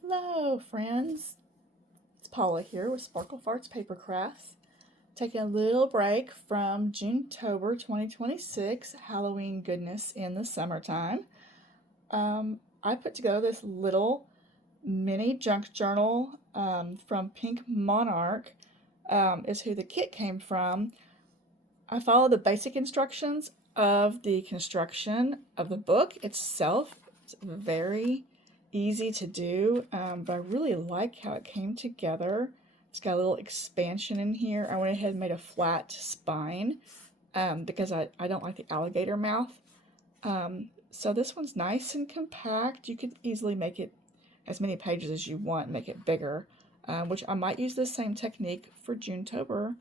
Hello friends, it's Paula here with Sparkle Farts Paper Crafts. Taking a little break from June-tober 2026, Halloween goodness in the summertime. I put together this little mini junk journal from Pink Monarch, is who the kit came from. I followed the basic instructions of the construction of the book itself. It's very easy to do, but I really like how it came together. It's got a little expansion in here. I went ahead and made a flat spine because I don't like the alligator mouth. So this one's nice and compact. You could easily make it as many pages as you want, make it bigger, which I might use the same technique for June-tober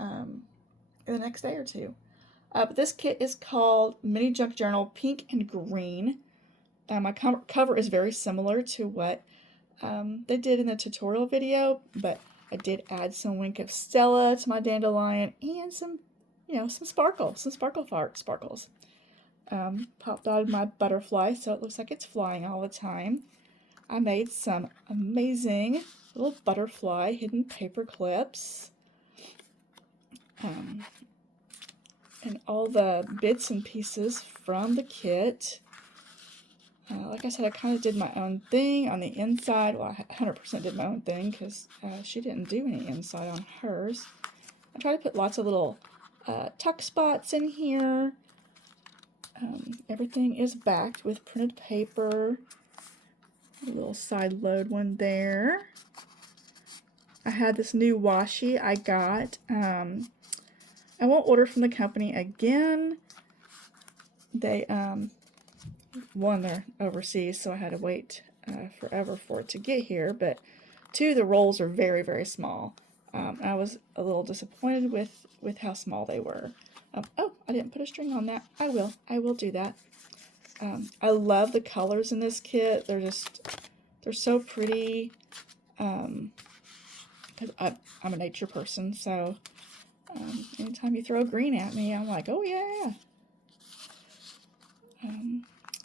in the next day or two. But this kit is called Mini Junk Journal Pink and Green. My cover is very similar to what they did in the tutorial video, but I did add some Wink of Stella to my dandelion and some sparkle sparkles. Popped out of my butterfly so it looks like it's flying all the time. I made some amazing little butterfly hidden paper clips. And all the bits and pieces from the kit. Like I said, I kind of did my own thing on the inside. Well, I 100% did my own thing because she didn't do any inside on hers. I tried to put lots of little tuck spots in here. Everything is backed with printed paper. A little side load one there. I had this new washi I got. I won't order from the company again. They, one, they're overseas, so I had to wait forever for it to get here. But two, the rolls are very, very small. I was a little disappointed with how small they were. Oh, I didn't put a string on that. I will do that. I love the colors in this kit. They're so pretty. 'Cause I'm a nature person, so anytime you throw green at me, I'm like, oh yeah.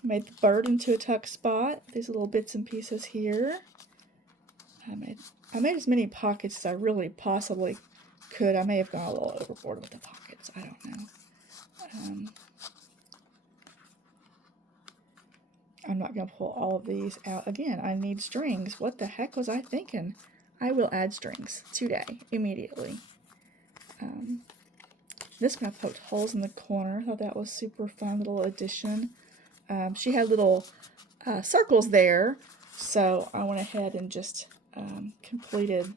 Made the bird into a tuck spot. These little bits and pieces here. I made as many pockets as I really possibly could. I may have gone a little overboard with the pockets. I don't know. I'm not going to pull all of these out. Again, I need strings. What the heck was I thinking? I will add strings today, immediately. This one I poked holes in the corner. I thought that was super fun little addition. She had little circles there, so I went ahead and just completed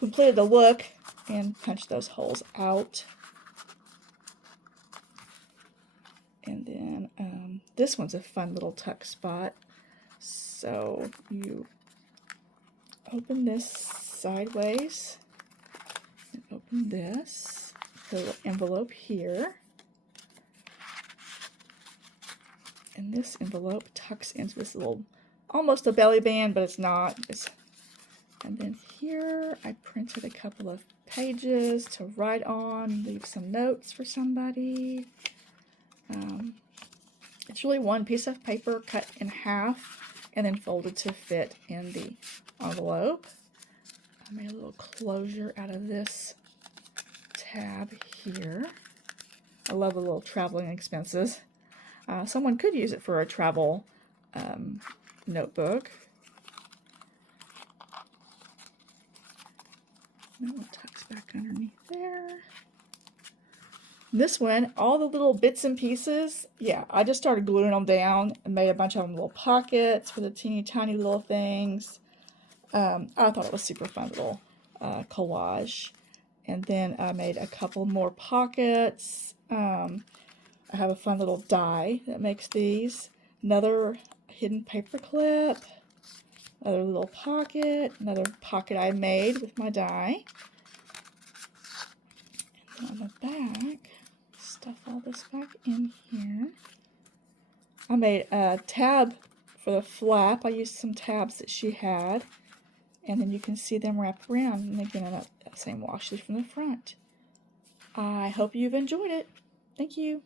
the look and punched those holes out. And then this one's a fun little tuck spot. So you open this sideways and open this. Put a little envelope here. And this envelope tucks into this little, almost a belly band, but it's not. And then here I printed a couple of pages to write on, leave some notes for somebody. It's really one piece of paper cut in half and then folded to fit in the envelope. I made a little closure out of this tab here. I love the little traveling expenses. Someone could use it for a travel notebook. That one tucks back underneath there. This one, all the little bits and pieces, yeah, I just started gluing them down and made a bunch of them little pockets for the teeny tiny little things. I thought it was super fun little collage. And then I made a couple more pockets. I have a fun little die that makes these. Another hidden paper clip. Another little pocket. Another pocket I made with my die. And on the back, stuff all this back in here. I made a tab for the flap. I used some tabs that she had. And then you can see them wrapped around. And again, that same washi from the front. I hope you've enjoyed it. Thank you.